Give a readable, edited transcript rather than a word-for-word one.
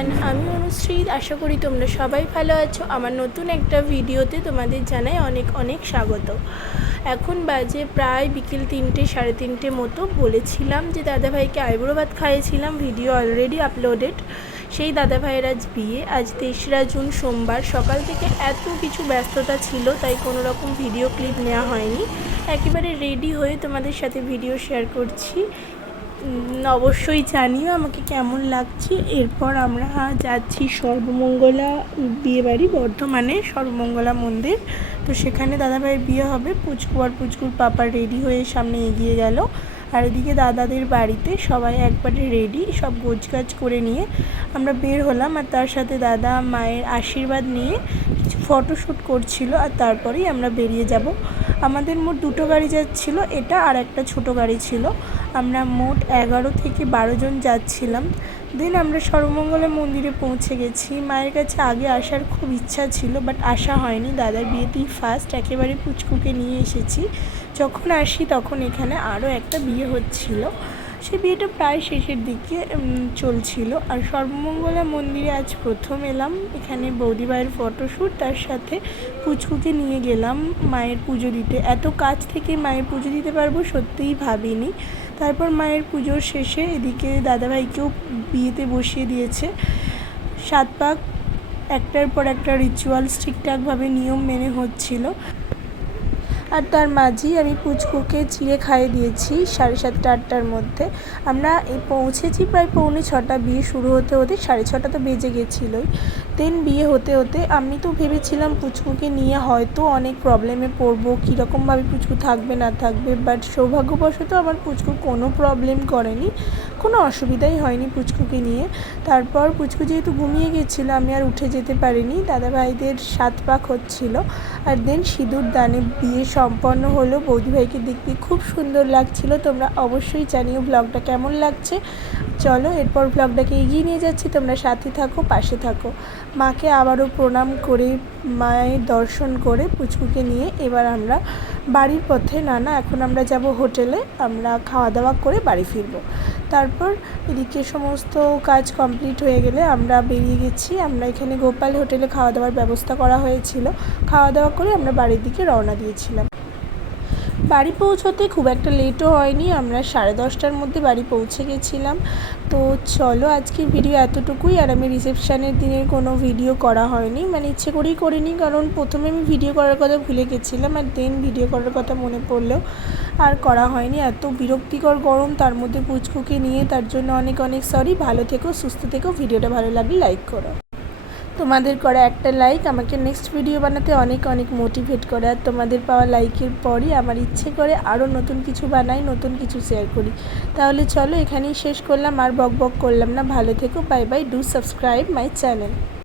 Everyone, আমি অনুশ্রী। আশা করি তোমরা সবাই ভালো আছো। আমার নতুন একটা ভিডিওতে তোমাদের জানাই অনেক অনেক স্বাগত। এখন বাজে প্রায় বিকেল 3টে, 3:30 মতো। বলেছিলাম যে দাদাভাইকে আইবুড়ো ভাত খাইয়েছিলাম, ভিডিও অলরেডি আপলোডেড। সেই দাদাভাইয়ের আজ বিয়ে, আজ 3রা জুন সোমবার। সকাল থেকে এত কিছু ব্যস্ততা ছিল, তাই কোনো রকম ভিডিও ক্লিপ নেওয়া হয়নি। একেবারে রেডি হয়ে তোমাদের সাথে ভিডিও শেয়ার করছি। অবশ্যই জানিও আমাকে কেমন লাগছে। এরপর আমরা যাচ্ছি সর্বমঙ্গলা বিয়েবাড়ি, বর্ধমানে সর্বমঙ্গলা মন্দির। তো সেখানে দাদাভাইয়ের বিয়ে হবে। পুচকু আর পুচকুর পাপা রেডি হয়ে সামনে এগিয়ে গেল, আর এদিকে দাদাদের বাড়িতে সবাই একবারে রেডি, সব গোছগাছ করে নিয়ে আমরা বের হলাম। আর তার সাথে দাদা মায়ের আশীর্বাদ নিয়ে কিছু ফটোশ্যুট করছিল, আর তারপরেই আমরা বেরিয়ে যাব। আমাদের মোট 2টো গাড়ি যাচ্ছিল, এটা আর একটা ছোটো গাড়ি ছিল। আমরা মোট 11 থেকে 12 জন যাচ্ছিলাম। দেন আমরা সর্বমঙ্গলা মন্দিরে পৌঁছে গেছি। মায়ের কাছে আগে আসার খুব ইচ্ছা ছিল, বাট আসা হয়নি। দাদার বিয়েতেই ফার্স্ট একেবারে পুচকুকে নিয়ে এসেছি। যখন আসি তখন এখানে আরও একটা বিয়ে হচ্ছিল। সেই বিয়েটা প্রায় শেষের দিকে চলছিল। আর সর্বমঙ্গলা মন্দিরে আজ প্রথম এলাম। এখানে বৌদিভাইয়ের ফটোশ্যুট, তার সাথে পুচকুকে নিয়ে গেলাম মায়ের পুজো দিতে। এত কাছ থেকে মায়ের পুজো দিতে পারবো সত্যিই ভাবিনি। তারপর মায়ের পুজোর শেষে এদিকে দাদাভাইকেও বিয়েতে বসিয়ে দিয়েছে। 7 পাক একটার পর একটা রিচুয়ালস ঠিকঠাকভাবে নিয়ম মেনে হচ্ছিল। আর তার মাঝেই আমি পুচকুকে চিড়ে খাইয়ে দিয়েছি 7:30 8টার মধ্যে। আমরা পৌঁছেছি প্রায় 5:45। বিয়ে শুরু হতে হতে 6:30 তো বেজে গেছিলোই। দেন বিয়ে হতে হতে আমি তো ভেবেছিলাম পুচকুকে নিয়ে হয়তো অনেক প্রবলেমে পড়বো, কীরকমভাবে পুচকু থাকবে না থাকবে। বাট সৌভাগ্যবশত আমার পুচকু কোনো প্রবলেম করেনি, কোনো অসুবিধাই হয়নি পুচকুকে নিয়ে। তারপর পুচকু যেহেতু ঘুমিয়ে গেছিলো, আমি আর উঠে যেতে পারিনি। দাদাভাইদের 7 পাক হচ্ছিল, আর দেন সিঁদুর দানে বিয়ে সম্পন্ন হলো। বৌদিভাইকে দেখতে খুব সুন্দর লাগছিল। তোমরা অবশ্যই জানিও ব্লগটা কেমন লাগছে। চলো এরপর ব্লগটাকে এগিয়ে নিয়ে যাচ্ছি, তোমরা সাথে থাকো, পাশে থাকো। মাকে আবারও প্রণাম করে, মায়ের দর্শন করে পুচকুকে নিয়ে এবার আমরা বাড়ির পথে এখন আমরা যাব হোটেলে। আমরা খাওয়া দাওয়া করে বাড়ি ফিরব। তারপর এদিকে সমস্ত কাজ কমপ্লিট হয়ে গেলে আমরা বেরিয়ে গেছি। আমরা এখানে গোপাল হোটেলে খাওয়া দাওয়ার ব্যবস্থা করা হয়েছিল। খাওয়া দাওয়া করে আমরা বাড়ির দিকে রওনা দিয়েছিলাম। বাড়ি পৌঁছতে খুব একটা লেটও হয়নি, আমরা 10:30টার মধ্যে বাড়ি পৌঁছে গেছিলাম। তো চলো আজকের ভিডিও এতটুকুই। আর আমি রিসেপশানের দিনের কোনো ভিডিও করা হয়নি, ইচ্ছে করেই করিনি, কারণ প্রথমে আমি ভিডিও করার কথা ভুলে গেছিলাম, আর দেন ভিডিও করার কথা মনে পড়লেও আর করা হয়নি। এত বিরক্তিকর গরম, তার মধ্যে পুচকুকে নিয়ে, তার জন্য অনেক অনেক সরি। ভালো থেকো, সুস্থ থেকো। ভিডিওটা ভালো লাগলে লাইক করো। তোমাদের করা একটা লাইক আমাকে নেক্সট ভিডিও বানাতে অনেক অনেক মোটিভেট করে। আর তোমাদের পাওয়া লাইকের পরই আমার ইচ্ছে করে আরও নতুন কিছু বানাই, নতুন কিছু শেয়ার করি। তাহলে চলো এখানেই শেষ করলাম, আর বক বক করলাম না। ভালো থেকো, bye bye. Do subscribe my channel.